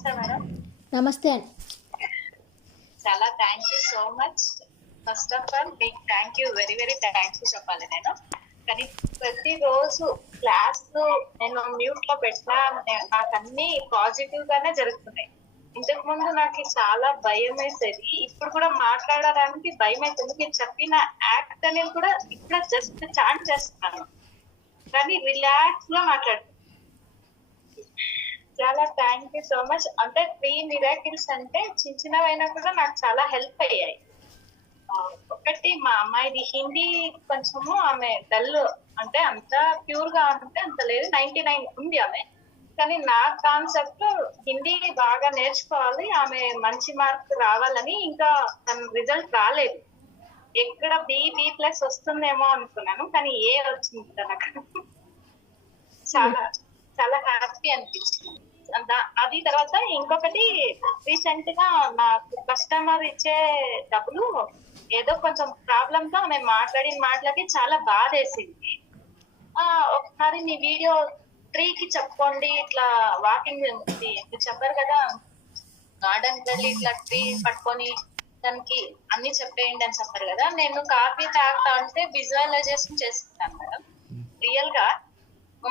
నమస్తే మేడం. నమస్తే చాలా thank you so much first of all మీకు thank you very very thank you చెప్పాలి నేను. కానీ ప్రతిరోజు క్లాస్ నేను మ్యూట్లో పెట్టినా నాకు అన్ని పాజిటివ్ గానే జరుగుతున్నాయి. ఇంతకు ముందు నాకు చాలా భయం వేసేది. ఇప్పుడు కూడా మాట్లాడడానికి భయం అవుతుంది మీరు చెప్పిన యాక్ట్ అనేది కూడా ఇప్పుడు జస్ట్ చాట్ చేస్తున్నాను. కానీ రిలాక్స్గా మాట్లాడుతున్నాను థ్యాంక్ యూ సో మచ్ అంటే త్రీ మిరాకిల్స్ అంటే చిన్న చిన్నవైనా కూడా నాకు చాలా హెల్ప్ అయ్యాయి. ఒకటి మా అమ్మాయిది హిందీ కొంచెము ఆమె డల్ అంటే అంత ప్యూర్గా అంటే అంత లేదు. నైన్టీ నైన్ ఉంది ఆమె. కానీ నా కాన్సెప్ట్ హిందీ బాగా నేర్చుకోవాలి. ఆమె మంచి మార్క్ రావాలని ఇంకా తన రిజల్ట్ రాలేదు. ఎక్కడ బి బి ప్లస్ వస్తుందేమో అనుకున్నాను. కానీ ఏ వచ్చింది తనకు. చాలా చాలా హ్యాపీ అనిపించింది. అది తర్వాత ఇంకొకటి రీసెంట్గా నాకు కస్టమర్ ఇచ్చే డబ్బులు ఏదో కొంచెం ప్రాబ్లమ్తో ఆమె మాట్లాడి మాట్లాడి చాలా బాధ వేసింది ఆ ఒకసారి మీ వీడియో కి చెప్పుకోండి ఇట్లా వాకింగ్ మీరు చెప్పారు కదా. గార్డెన్ వెళ్ళి ఇట్లా ట్రీ పట్టుకొని దానికి అన్ని చెప్పేయండి అని చెప్పారు కదా. నేను కాఫీ తాగుతా ఉంటే విజువలైజేషన్ చేస్తున్నాను మేడం. రియల్గా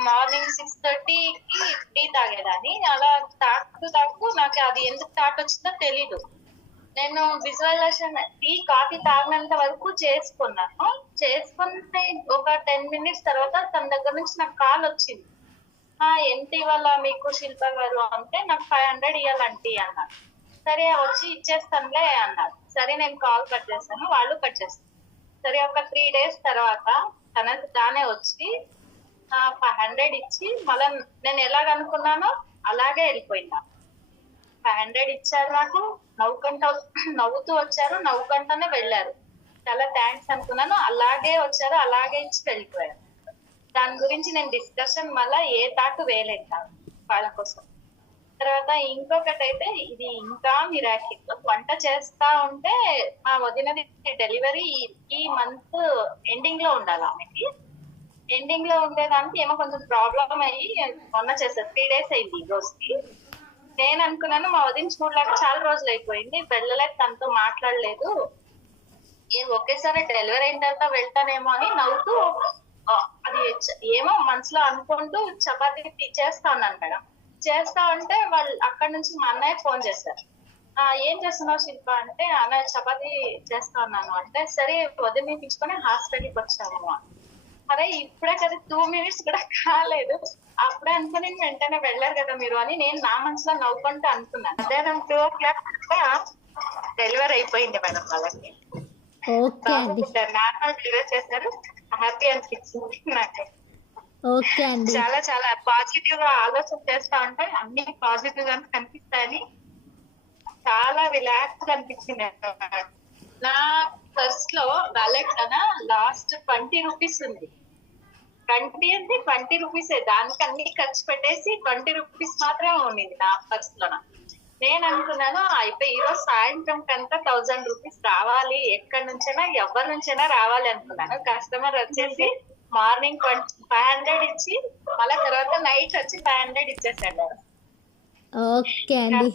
మార్నింగ్ సిక్స్ థర్టీకి టీ తాగేదాన్ని. అలా తాగుతూ తాగుతూ నాకు అది ఎందుకు థాట్ వచ్చిందో తెలీదు. నేను విజువలైజేషన్ టీ కాఫీ తాగినంత వరకు చేసుకున్నాను. చేసుకున్న ఒక టెన్ మినిట్స్ తర్వాత తన దగ్గర నుంచి నాకు కాల్ వచ్చింది. ఆ ఎంత ఇవాళ మీకు శిల్ప గారు అంటే నాకు ఫైవ్ హండ్రెడ్ ఇవ్వాలంటీ అన్నారు సరే వచ్చి ఇచ్చేస్తానులే అన్నారు సరే నేను కాల్ కట్ చేస్తాను వాళ్ళు కట్ చేస్తాను సరే ఒక త్రీ డేస్ తర్వాత తన తానే వచ్చి ఫైవ్ హండ్రెడ్ ఇచ్చి మళ్ళీ నేను ఎలాగనుకున్నానో అలాగే వెళ్ళిపోయినా. ఫైవ్ హండ్రెడ్ ఇచ్చారు నాకు నవ్వుకుంటా నవ్వుతూ వచ్చారు నవ్వుకుంటూనే వెళ్ళారు. చాలా థ్యాంక్స్ అనుకున్నాను. అలాగే వచ్చారు అలాగే ఇచ్చి వెళ్ళిపోయారు. దాని గురించి నేను డిస్కషన్ మళ్ళా ఏ తాకు వేయలేదు వాళ్ళ కోసం. తర్వాత ఇంకొకటి అయితే ఇది ఇంకా మిరాకిల్ వంట చేస్తా ఉంటే మా వదినది డెలివరీ ఈ మంత్ ఎండింగ్లో ఉండాలి ఆమెకి. ఎండింగ్లో ఉండేదానికి ఏమో కొంచెం ప్రాబ్లం అయ్యి మొన్న చేస్తారు త్రీ డేస్ అయింది ఈ రోజుకి. నేను అనుకున్నాను మా వదిన చూడలేక చాలా రోజులు అయిపోయింది వెళ్ళలేదు తనతో మాట్లాడలేదు. ఒకేసారి డెలివరీ అయిన తర్వాత వెళ్తానేమో అని నవ్వుతూ అది ఏమో మనసులో అనుకుంటూ చపాతీ చేస్తా ఉన్నాను మేడం. చేస్తా ఉంటే వాళ్ళు అక్కడ నుంచి మా అన్నయ్య ఫోన్ చేశారు. ఏం చేస్తున్నావు శిల్ప? అంటే అన్నయ్య చపాతీ చేస్తా ఉన్నాను అంటే సరే వదిలి తీసుకొని హాస్పిటల్కి వచ్చాము అరే ఇప్పుడే కదా టూ మినిట్స్ కూడా కాలేదు. అప్పుడే అనుకుని వెంటనే వెళ్ళారు కదా మీరు అని నేను నా మనసులో నవ్వుకుంటూ అనుకున్నాను. మధ్యాహ్నం టూ ఓ క్లాక్ డెలివరీ అయిపోయింది మేడం వాళ్ళకి. నార్మల్ డెలివరీ చేశారు. హ్యాపీ అనిపించింది నాకు. ఓకే అండి. చాలా చాలా పాజిటివ్గా ఆలోచన చేస్తా ఉంటే అన్ని పాజిటివ్గా కనిపిస్తాయని చాలా రిలాక్స్గా అనిపించింది నా పర్స్లో వ్యాలెట్ కదా లాస్ట్ ట్వంటీ రూపీస్ ఉంది. ట్వంటీ అంటే ట్వంటీ రూపీస్ దానికి అన్ని ఖర్చు పెట్టేసి ట్వంటీ రూపీస్ మాత్రమే ఉండింది నా పర్స్లో నేను అనుకున్నాను అయిపోయి ఈ రోజు సాయంత్రం కంతా థౌజండ్ రూపీస్ రావాలి ఎక్కడి నుంచైనా ఎవరి నుంచైనా రావాలి అనుకున్నాను. కస్టమర్ వచ్చేసి మార్నింగ్ ఫైవ్ హండ్రెడ్ ఇచ్చి మళ్ళీ తర్వాత నైట్ వచ్చి ఫైవ్ హండ్రెడ్ ఇచ్చేసాడు. ఓకే అండి.